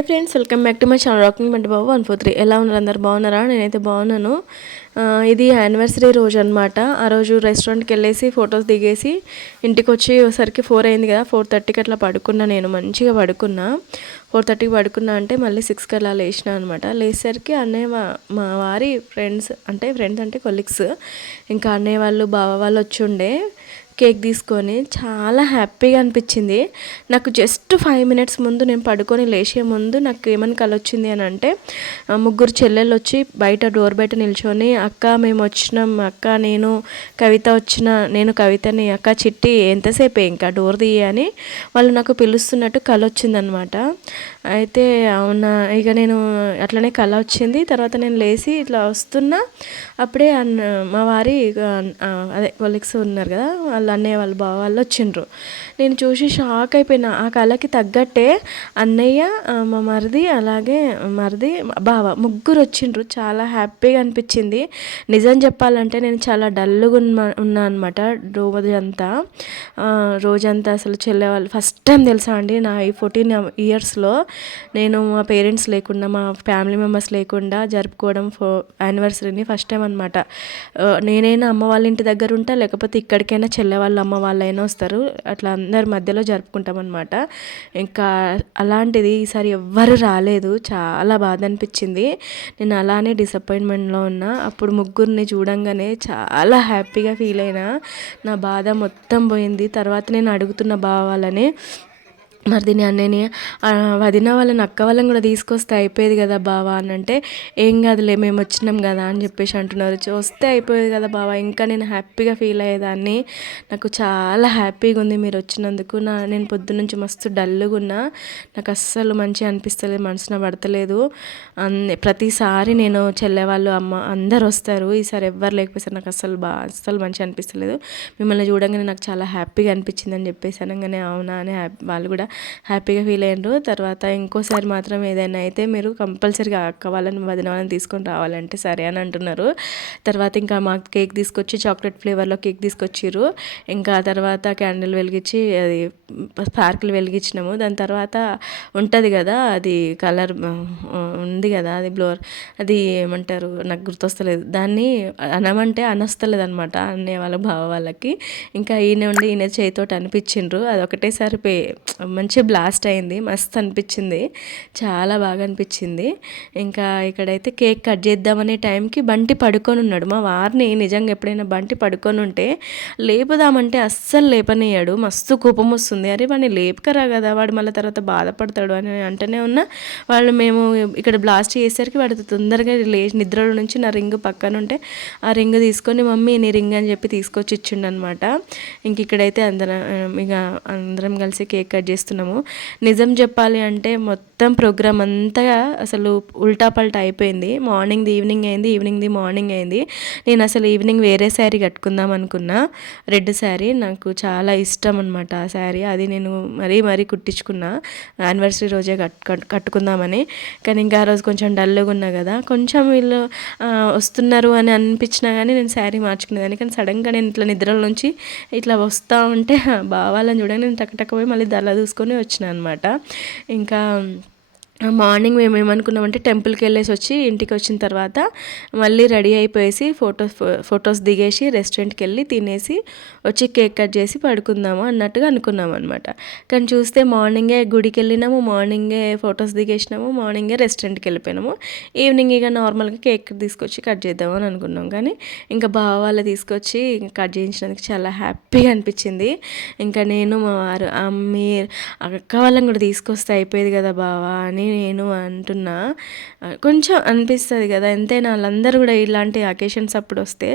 Hi friends, welcome back to my channel rocking Bunty Babu 143. ఎలా ఉన్నారు? అందరు బాగున్నారా? నేనైతే బాగున్నాను. ఇది యానివర్సరీ రోజు అనమాట. ఆ రోజు రెస్టారెంట్కి వెళ్ళేసి ఫొటోస్ దిగేసి ఇంటికి వచ్చేసరికి 4 అయింది కదా. 4:30కి అట్లా పడుకున్నా. నేను మంచిగా పడుకున్నా. 4:30కి పడుకున్నా అంటే మళ్ళీ 6కి అలా లేచిన అనమాట. లేచేసరికి అన్నయ్య మా వారి ఫ్రెండ్స్ అంటే కొలీగ్స్, ఇంకా అన్నయ్య వాళ్ళు బావ వాళ్ళు వచ్చి ఉండే కేక్ తీసుకొని చాలా హ్యాపీగా అనిపించింది. నాకు జస్ట్ 5 మినిట్స్ ముందు నేను పడుకొని లేచే ముందు నాకు ఏమని కల వచ్చింది అని అంటే, ముగ్గురు చెల్లెళ్ళు వచ్చి బయట డోర్ బయట నిల్చొని, అక్క మేము వచ్చినాం, అక్క నేను కవితని, అక్క చిట్టి ఎంతసేపే ఇంకా డోర్ తీయని వాళ్ళు నాకు పిలుస్తున్నట్టు కల వచ్చిందనమాట. అయితే అవునా, ఇక నేను అట్లనే కల వచ్చింది. తర్వాత నేను లేచి ఇట్లా వస్తున్నా, అప్పుడే మా వారి అదే కొలీగ్స్ ఉన్నారు కదా, వాళ్ళు అన్నయ్య వాళ్ళు బావ వాళ్ళు వచ్చిండ్రు. నేను చూసి షాక్ అయిపోయినా. ఆ కళకి తగ్గట్టే అన్నయ్య, మా మరిది, అలాగే మరిది బావ ముగ్గురు వచ్చిండ్రు. చాలా హ్యాపీగా అనిపించింది. నిజం చెప్పాలంటే నేను చాలా డల్గా ఉన్నా అనమాట రోజంతా అసలు చెల్లెవాళ్ళు ఫస్ట్ టైం తెలుసా అండి నా ఈ 14 ఇయర్స్లో నేను మా పేరెంట్స్ లేకుండా, మా ఫ్యామిలీ మెంబర్స్ లేకుండా జరుపుకోవడం యానివర్సరీని ఫస్ట్ టైం అనమాట. నేనైనా అమ్మ వాళ్ళ ఇంటి దగ్గర ఉంటా, లేకపోతే ఇక్కడికైనా చెల్లె వాళ్ళ అమ్మ వాళ్ళైనా వస్తారు, అట్లా అందరి మధ్యలో జరుపుకుంటాం అనమాట. ఇంకా అలాంటిది ఈసారి ఎవ్వరు రాలేదు. చాలా బాధ అనిపించింది. నేను అలానే డిసప్పాయింట్మెంట్లో ఉన్నా. అప్పుడు ముగ్గురిని చూడంగానే చాలా హ్యాపీగా ఫీల్ అయినా. నా బాధ మొత్తం పోయింది. తర్వాత నేను అడుగుతున్న బావ వాళ్ళని, మరిదిని అన్నయ్యని, వదిన వాళ్ళని అక్క వాళ్ళని కూడా తీసుకొస్తే అయిపోయేది కదా బావా అని అంటే, ఏం కాదులే మేము వచ్చినాం కదా అని చెప్పేసి అంటున్నారు. వస్తే అయిపోయేది కదా బావా, ఇంకా నేను హ్యాపీగా ఫీల్ అయ్యేదాన్ని. నాకు చాలా హ్యాపీగా ఉంది మీరు వచ్చినందుకు. నేను పొద్దున్నుంచి మస్తు డల్గా ఉన్నా. నాకు అస్సలు మంచిగా అనిపిస్తలేదు, మనసున పడతలేదు. ప్రతిసారి నేను చెల్లె వాళ్ళు అమ్మ అందరు వస్తారు, ఈసారి ఎవ్వరు లేకపోతే నాకు అస్సలు మంచిగా అనిపిస్తలేదు. మిమ్మల్ని చూడంగానే నాకు చాలా హ్యాపీగా అనిపించింది అని చెప్పేసి అనగానే అవునా అని వాళ్ళు కూడా హ్యాపీగా ఫీల్ అయ్యారు. తర్వాత ఇంకోసారి మాత్రం ఏదైనా అయితే మీరు కంపల్సరీగా అక్క వాళ్ళని వదిన వాళ్ళని తీసుకొని రావాలంటే సరే అని అంటున్నారు. తర్వాత ఇంకా మాకు కేక్ తీసుకొచ్చి చాక్లెట్ ఫ్లేవర్లో కేక్ తీసుకొచ్చిర్రు. ఇంకా తర్వాత క్యాండిల్ వెలిగించి అది స్పార్కిల్ వెలిగించినాము. దాని తర్వాత ఉంటుంది కదా, అది కలర్ ఉంది కదా, అది బ్లోర్, అది ఏమంటారు నాకు గుర్తొస్తలేదు. దాన్ని అనొస్తలేదు అనమాట అన్నయ్య వాళ్ళ బావ వాళ్ళకి. ఇంకా ఈయన చేతితోటి అనిపించిండ్రు. అది ఒకటేసారి మంచి బ్లాస్ట్ అయింది. మస్తు అనిపించింది, చాలా బాగా అనిపించింది. ఇంకా ఇక్కడైతే కేక్ కట్ చేద్దామనే టైంకి బంటి పడుకొని ఉన్నాడు. మా వారిని నిజంగా ఎప్పుడైనా బంటి పడుకొని ఉంటే లేపుదామంటే అస్సలు లేపనియ్యాడు. మస్తు కోపం వస్తుంది. అరే వాడిని లేపుకరా కదా, వాడు మళ్ళీ తర్వాత బాధపడతాడు అని అంటూనే ఉన్నా. మేము ఇక్కడ బ్లాస్ట్ చేసేసరికి వాడు తొందరగా నిద్రలో నుంచి నా రింగ్ పక్కన ఉంటే ఆ రింగ్ తీసుకొని, మమ్మీ నీ రింగ్ అని చెప్పి తీసుకొచ్చి ఇచ్చిండనమాట. ఇంక ఇక్కడైతే అందరం కలిసి కేక్ కట్ చేస్తున్నాము. నిజం చెప్పాలి అంటే మొత్తం ప్రోగ్రామ్ అంతా అసలు ఉల్టా పల్టా అయిపోయింది. మార్నింగ్ది ఈవినింగ్ అయింది, ఈవినింగ్ది మార్నింగ్ అయింది. నేను అసలు ఈవినింగ్ వేరే శారీ కట్టుకుందాం అనుకున్నా, రెడ్ శారీ. నాకు చాలా ఇష్టం అనమాట ఆ శారీ. అది నేను మరీ కుట్టించుకున్నా యానివర్సరీ రోజే కట్టుకుందామని. కానీ ఇంకా ఆ రోజు కొంచెం డల్గా ఉన్నా కదా, కొంచెం వీళ్ళు వస్తున్నారు అని అనిపించినా కానీ నేను శారీ మార్చుకునేదాన్ని. కానీ సడన్గా నేను ఇట్లా నిద్రల నుంచి ఇట్లా వస్తూ ఉంటే బావాలని చూడండి, నేను టక్ పోయి మళ్ళీ దళ చూసుకొని వచ్చిన అనమాట. ఇంకా మార్నింగ్ మేము ఏమనుకున్నామంటే టెంపుల్కి వెళ్ళేసి వచ్చి ఇంటికి వచ్చిన తర్వాత మళ్ళీ రెడీ అయిపోయేసి ఫొటోస్ దిగేసి రెస్టారెంట్కి వెళ్ళి తినేసి వచ్చి కేక్ కట్ చేసి పడుకుందాము అన్నట్టుగా అనుకున్నాం అనమాట. కానీ చూస్తే మార్నింగే గుడికి వెళ్ళినాము, మార్నింగే ఫొటోస్ దిగేసినాము, మార్నింగే రెస్టారెంట్కి వెళ్ళిపోయినాము. ఈవినింగ్ ఇక నార్మల్గా కేక్ తీసుకొచ్చి కట్ చేద్దామని అనుకున్నాం. కానీ ఇంకా బావ వాళ్ళు తీసుకొచ్చి కట్ చేయించినందుకు చాలా హ్యాపీగా అనిపించింది. ఇంకా నేను మా వారు అక్క వాళ్ళని కూడా తీసుకొస్తే అయిపోయేది కదా బావా అని నేను అంటున్నా. కొంచెం అనిపిస్తుంది కదా, ఎంతైనా వాళ్ళందరూ కూడా ఇలాంటి అకేషన్స్ అప్పుడు వస్తే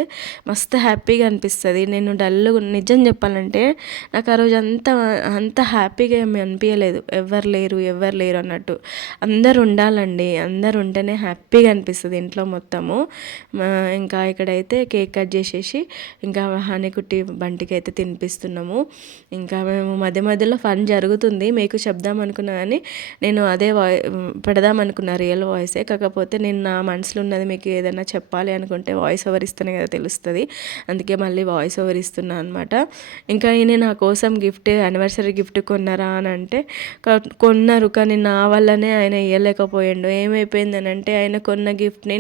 మస్తు హ్యాపీగా అనిపిస్తుంది. నేను డల్గా నిజం చెప్పాలంటే నాకు ఆ రోజు అంత హ్యాపీగా ఏమి అనిపించలేదు. ఎవరు లేరు అన్నట్టు. అందరు ఉండాలండి, అందరు ఉంటేనే హ్యాపీగా అనిపిస్తుంది ఇంట్లో మొత్తము. ఇంకా ఇక్కడైతే కేక్ కట్ చేసేసి ఇంకా హనీకుట్టి బంటికి అయితే తినిపిస్తున్నాము. ఇంకా మేము మధ్యలో ఫన్ జరుగుతుంది, మీకు చెప్దాం అనుకున్నా కానీ నేను అదే పెడదాం అనుకున్నా రియల్ వాయిసే. కాకపోతే నేను నా మనసులో ఉన్నది మీకు ఏదైనా చెప్పాలి అనుకుంటే వాయిస్ ఓవర్ ఇస్తేనే కదా తెలుస్తుంది. అందుకే మళ్ళీ వాయిస్ ఓవర్ ఇస్తున్నా అనమాట. ఇంకా ఈయన నా కోసం గిఫ్ట్ యానివర్సరీ గిఫ్ట్ కొన్నారా అని అంటే కొన్నారు, కానీ నా వల్లనే ఆయన ఇవ్వలేకపోయాడు. ఏమైపోయిందని అంటే ఆయన కొన్న గిఫ్ట్ని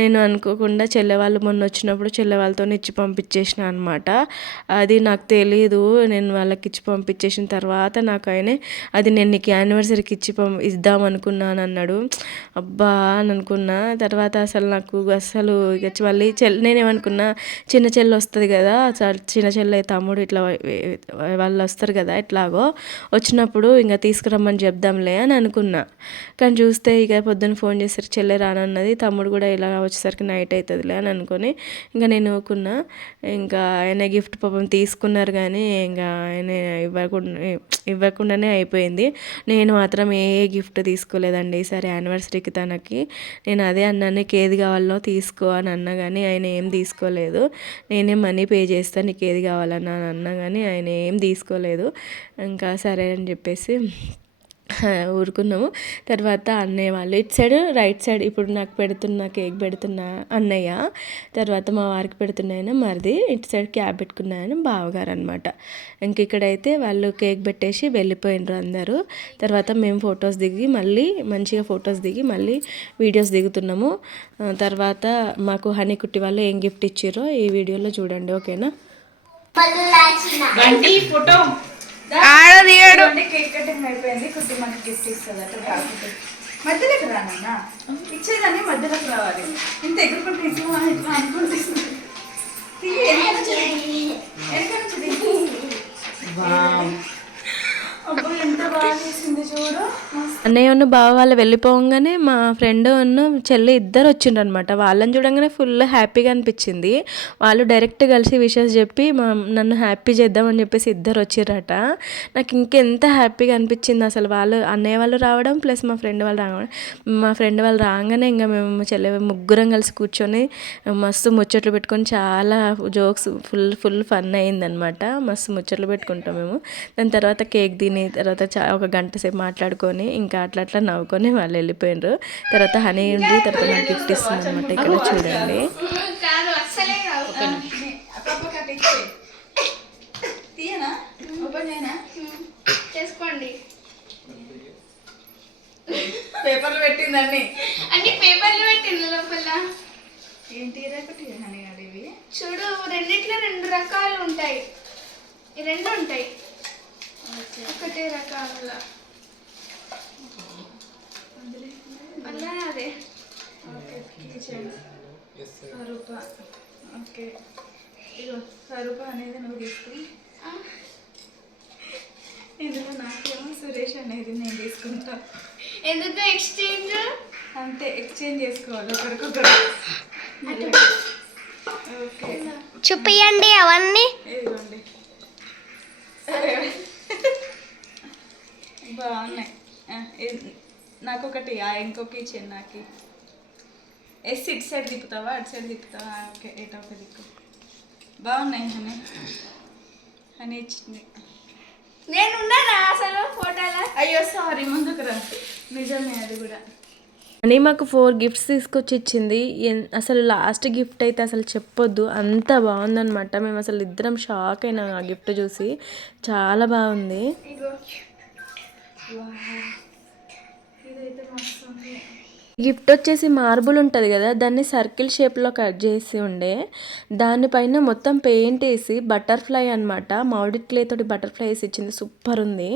నేను అనుకోకుండా చెల్లె వాళ్ళు మొన్న వచ్చినప్పుడు చెల్లె వాళ్ళతో ఇచ్చి పంపించేసిన అనమాట. అది నాకు తెలియదు. నేను వాళ్ళకి ఇచ్చి పంపించేసిన తర్వాత నాకు ఆయనే అది నేను నీకు యానివర్సరీకి ఇద్దాం అనుకున్నాను అన్నాడు. అబ్బా అని అనుకున్నా. తర్వాత అసలు నాకు అసలు ఇక మళ్ళీ నేనేమనుకున్నా చిన్న చెల్లి వస్తుంది కదా, చిన్న చెల్లె తమ్ముడు ఇట్లా వాళ్ళు వస్తారు కదా, ఎట్లాగో వచ్చినప్పుడు ఇంకా తీసుకురమ్మని చెప్దాంలే అని అనుకున్నా. కానీ చూస్తే ఇక పొద్దున్న ఫోన్ చేసరికి చెల్లె రానన్నది, తమ్ముడు కూడా ఇలా వచ్చేసరికి నైట్ అవుతుందిలే అని అనుకొని ఇంకా నేను ఊకున్నా. ఇంకా ఆయన గిఫ్ట్ పాపం తీసుకున్నారు కానీ ఇంకా ఆయన ఇవ్వకుండానే అయిపోయింది. నేను మాత్రం ఏ గిఫ్ట్ తీసుకోలేదండి ఈసారి యానివర్సరీకి తనకి. నేను అదే అన్నాను, నీకు ఏది కావాలో తీసుకో అని అన్నా కానీ ఆయన ఏం తీసుకోలేదు. నేనే మనీ పే చేస్తాను నీకు ఏది కావాలన్నా అని అన్నా కానీ ఆయన ఏం తీసుకోలేదు. ఇంకా సరే అని చెప్పేసి ఊరుకున్నాము. తర్వాత అన్నయ్య వాళ్ళు ఇటు సైడ్ రైట్ సైడ్ ఇప్పుడు నాకు కేక్ పెడుతున్న అన్నయ్య, తర్వాత మా వారికి పెడుతున్నాయన మరిది, ఇటు సైడ్ క్యాబ్ పెట్టుకున్నాయని బావగారు అనమాట. ఇంక ఇక్కడైతే వాళ్ళు కేక్ పెట్టేసి వెళ్ళిపోయినరు అందరూ. తర్వాత మేము ఫొటోస్ దిగి మళ్ళీ మంచిగా ఫొటోస్ దిగి మళ్ళీ వీడియోస్ దిగుతున్నాము. తర్వాత మాకు హనీ కుట్టి వాళ్ళు ఏం గిఫ్ట్ ఇచ్చారో ఈ వీడియోలో చూడండి, ఓకేనా. ఫోటో కేక్ కటింగ్ అయిపోయింది. కుట్టి మనకి గిఫ్ట్ ఇస్తుంది అట్లా కాకపోతే మధ్యలోకి రానన్నా ఇచ్చేదాన్ని మధ్యలోకి రావాలి. ఇంత ఎగురుకుంటే ఇట్లా ఇట్లా అనుకుంటుంది. ఎంత బాగా చేసింది చూడు. అన్నయ్య ఉన్న బావ వాళ్ళు వెళ్ళిపోగానే మా ఫ్రెండ్ ఉన్న చెల్లి ఇద్దరు వచ్చిండ్రు అనమాట. వాళ్ళని చూడంగానే ఫుల్ హ్యాపీగా అనిపించింది. వాళ్ళు డైరెక్ట్ కలిసి విషెస్ చెప్పి నన్ను హ్యాపీ చేద్దామని చెప్పేసి ఇద్దరు వచ్చిర్రట. నాకు ఇంకెంత హ్యాపీగా అనిపించింది అసలు. అన్నయ్య వాళ్ళు రావడం ప్లస్ మా ఫ్రెండ్ వాళ్ళు రాగానే ఇంకా మేము చెల్లి ముగ్గురం కలిసి కూర్చొని మస్తు ముచ్చట్లు పెట్టుకొని చాలా జోక్స్ ఫుల్ ఫన్ అయిందనమాట. మస్తు ముచ్చట్లు పెట్టుకుంటాం మేము. దాని తర్వాత కేక్ తిని తర్వాత ఒక గంట సేపు మాట్లాడుకొని ఇంకా అట్లా నవ్వుకొని వాళ్ళు వెళ్ళిపోయినారు. తర్వాత హనీ ఉండి తర్వాత నాకు గిఫ్ట్ ఇస్తుంది అనమాట. ఇక్కడ చూడండి. పేపర్లు పెట్టిందండి, అన్ని పేపర్లు పెట్టింది లోపల. ఏంటి హనీ అడివి చూడు, రెండిట్లో 2 రకాలు ఉంటాయి. ఈ 2 ఉంటాయి ఒకటే రకాల. మళ్ళా అదే స్వరూప. ఓకే, ఇగో స్వరూప అనేది నువ్వు తీసుకుని, ఇందులో నాకేమో సురేష్ అనేది నేను తీసుకుంటా. ఎందుకు ఎక్స్చేంజ్? అంతే, ఎక్స్చేంజ్ చేసుకోవాలి ఒకరికొకరు. ఓకే, చూపియండి అవన్నీ. ఇదిగోండి, బాగున్నాయి. నాకు ఒకటి, ఇంకొక ఇచ్చాను నాకు. ఇటు సైడ్ తిప్పుతావా అటు సైడ్ తిప్పుతావా? ఓకే, ఏటో ఒక దిక్కు. బాగున్నాయి హనీ ఇచ్చింది. నేను ఉన్నానా అసలు ఫోటోలో? అయ్యో సారీ, ముందుకు రా. నిజమే, అది కూడా. అని మాకు 4 గిఫ్ట్స్ తీసుకొచ్చి ఇచ్చింది. అసలు లాస్ట్ గిఫ్ట్ అయితే అసలు చెప్పొద్దు, అంత బాగుందనమాట. మేము అసలు ఇద్దరం షాక్ అయినాం ఆ గిఫ్ట్ చూసి. చాలా బాగుంది. గిఫ్ట్ వచ్చేసి మార్బుల్ ఉంటుంది కదా, దాన్ని సర్కిల్ షేప్లో కట్ చేసి ఉండే, దానిపైన మొత్తం పెయింట్ వేసి బటర్ఫ్లై అనమాట, మామిడి క్లే తోటి బటర్ఫ్లై వేసి ఇచ్చింది. సూపర్ ఉంది.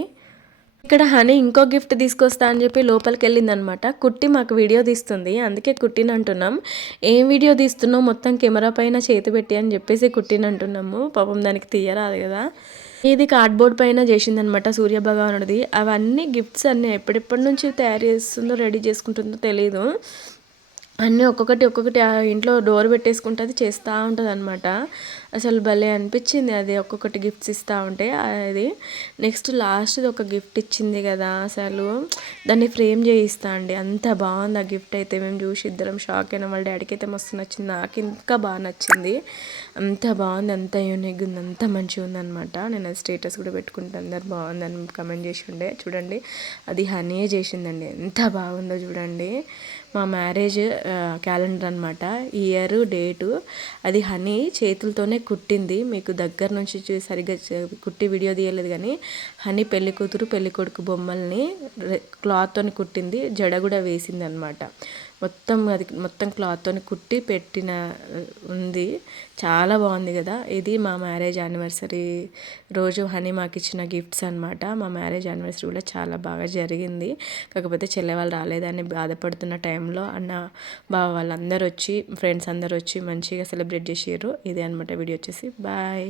ఇక్కడ హనీ ఇంకో గిఫ్ట్ తీసుకొస్తా అని చెప్పి లోపలికి వెళ్ళిందనమాట. కుట్టి మాకు వీడియో తీస్తుంది, అందుకే కుట్టిని అంటున్నాం. ఏం వీడియో తీస్తున్నావు, మొత్తం కెమెరా పైన చేతి పెట్టి అని చెప్పేసి కుట్టిని అంటున్నాము. పాపం దానికి తీయరాదు కదా. ఇది కార్డ్బోర్డ్ పైన చేసిందనమాట, సూర్యభగవానుడిది. అవన్నీ గిఫ్ట్స్ అన్నీ ఎప్పటి నుంచి తయారు చేస్తుందో రెడీ చేసుకుంటుందో తెలీదు. అన్నీ ఒక్కొక్కటి ఇంట్లో డోర్ పెట్టేసుకుంటుంది, చేస్తూ ఉంటుంది అనమాట. అసలు భలే అనిపించింది అది ఒక్కొక్కటి గిఫ్ట్స్ ఇస్తూ ఉంటే. అది నెక్స్ట్ లాస్ట్ది ఒక గిఫ్ట్ ఇచ్చింది కదా, అసలు దాన్ని ఫ్రేమ్ చేయిస్తా అండి. అంత బాగుంది ఆ గిఫ్ట్ అయితే. మేము చూసి ఇద్దరం షాక్ అయినా. వాళ్ళ డాడీకి అయితే మస్తు నచ్చింది, నాకు ఇంకా బాగా నచ్చింది. అంత బాగుంది, అంత యూనిక్గా ఉంది, అంత మంచిగా ఉందన్నమాట. నేను అది స్టేటస్ కూడా పెట్టుకుంటాను, అందరు బాగుందని కమెంట్ చేసి ఉండే. చూడండి అది హనీ చేసిందండి, ఎంత బాగుందో చూడండి. మా మ్యారేజ్ క్యాలెండర్ అనమాట, ఇయర్ డేటు అది హనీ చేతులతోనే కుట్టింది. మీకు దగ్గర నుంచి సరిగ్గా కుట్టి వీడియో తీయలేదు కానీ హనీ పెళ్లి కూతురు పెళ్లి కొడుకు బొమ్మల్ని క్లాత్తో కుట్టింది, జడ కూడా వేసింది అనమాట. మొత్తం క్లాత్తో కుట్టి పెట్టిన ఉంది. చాలా బాగుంది కదా. ఇది మా మ్యారేజ్ యానివర్సరీ రోజు హనీ మాకు ఇచ్చిన గిఫ్ట్స్ అనమాట. మా మ్యారేజ్ యానివర్సరీ కూడా చాలా బాగా జరిగింది. కాకపోతే చెల్లె వాళ్ళు రాలేదని బాధపడుతున్న టైంలో అన్న బావ వాళ్ళందరూ వచ్చి, ఫ్రెండ్స్ అందరూ వచ్చి మంచిగా సెలబ్రేట్ చేసారు. ఇదే అనమాట వీడియో వచ్చేసి. బాయ్.